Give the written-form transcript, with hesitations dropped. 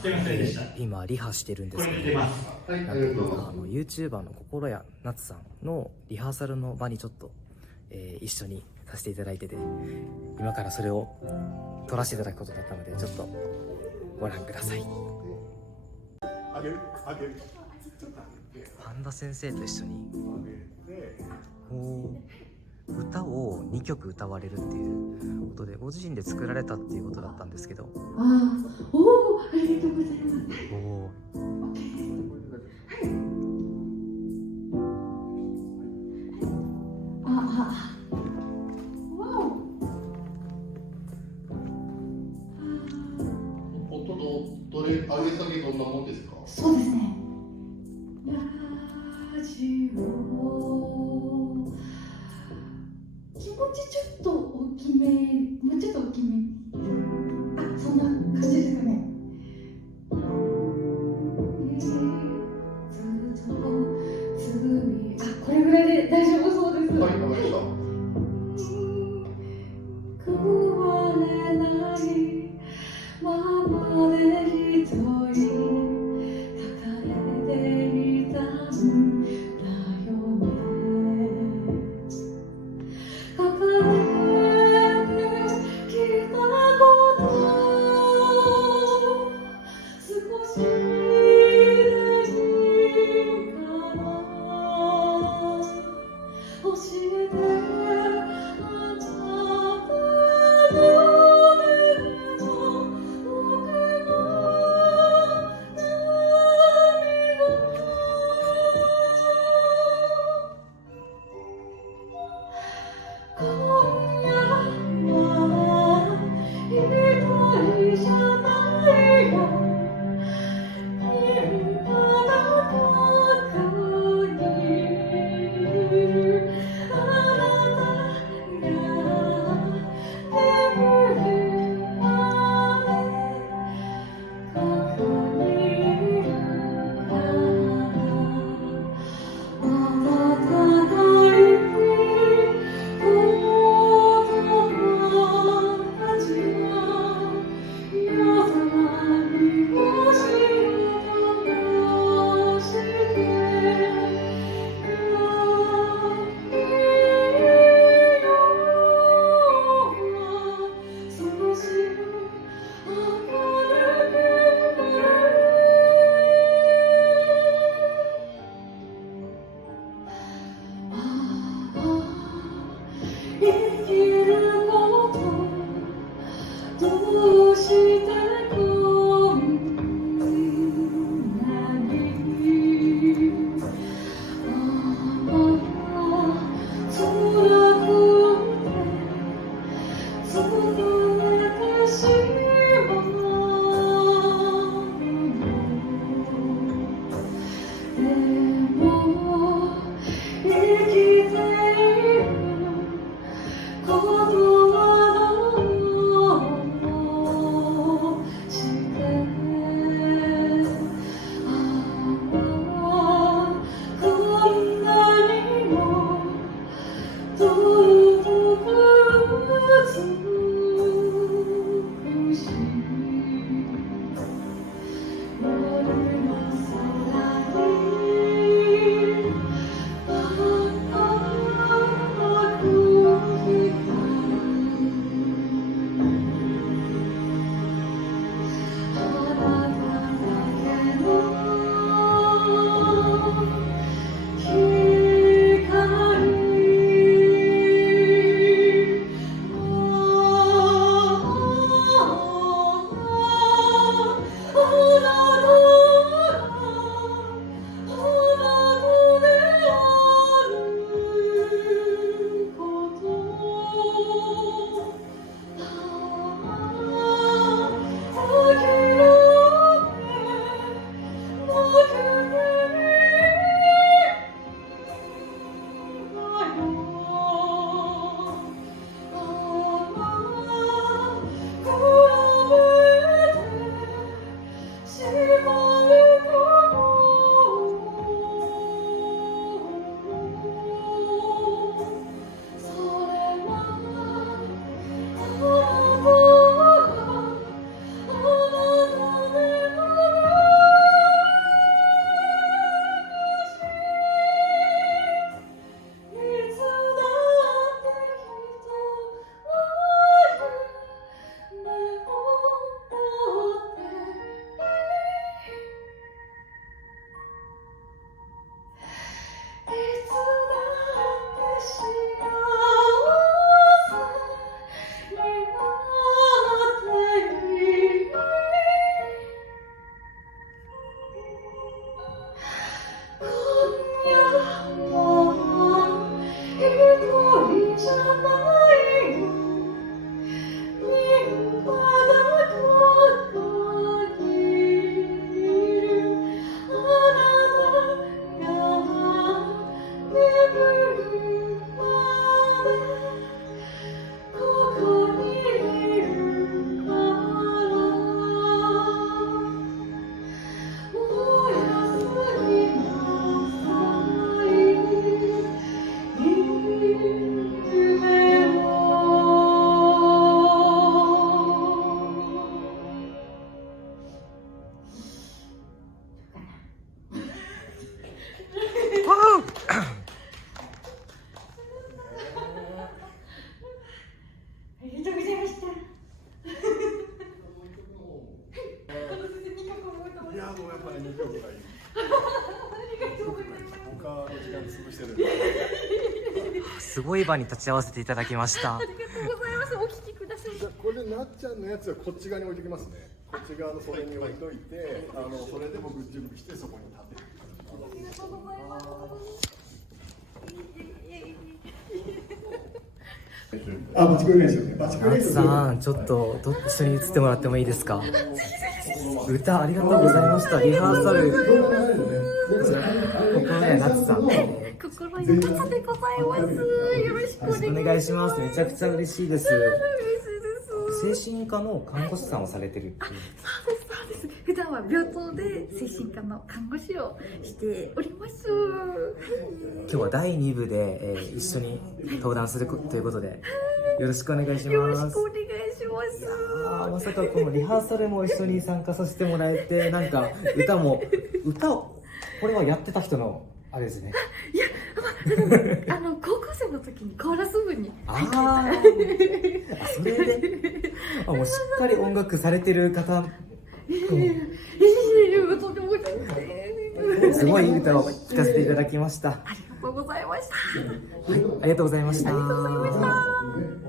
すいませんでした。今リハしてるんですけど、YouTuber の心谷夏さんのリハーサルの場にちょっと、一緒にさせていただいてて、今からそれを撮らせていただくことだったので、ちょっとご覧ください。パンダ先生と一緒に歌を2曲歌われるっていうことで、ご自身で作られたっていうことだったんですけど。ありがとうございます。音のどれ上げ下げどんなもんですか？そうですね。ラジオ気持ちちょっと大きめ、もうちょっと大きめ。そんな感じですかね。これぐらいで大丈夫そうです。はい、わかりました。もうやっぱり2曲がいい。他の時間潰してる。すごい場に立ち会わせていただきました。ありがとうございます。お聞きください。じゃあこれなっちゃんのやつはこっち側に置いてきますね。こっち側の袖に置いといて、それで僕準備してそこに立てる。ありがとうございます。あ、バチコリ練習ね。バチコリな練習。つさん、ちょっと一緒に映ってもらってもいいですか。歌ありがとうございました。リハーサル。心ね、なつさん。心よかでございます。よろしくよろしくお願いします。めちゃくちゃ嬉しいです。嬉しいです。精神科の看護師さんをされてるっていう。そうです。普段は病棟で精神科の看護師をしております。今日は第2部で、一緒に登壇するということで、よろしくお願いしよろます。しくお願いします。まさかこのリハーサルも一緒に参加させてもらえて、なんか歌をこれはやってた人のあれですね。いや、高校生の時にコーラス部に入ってた。それでもうしっかり音楽されてる方、とてもすごい歌を聴かせていただきました。ありがとうございました。はい、ありがとうございました。ありがとうございました。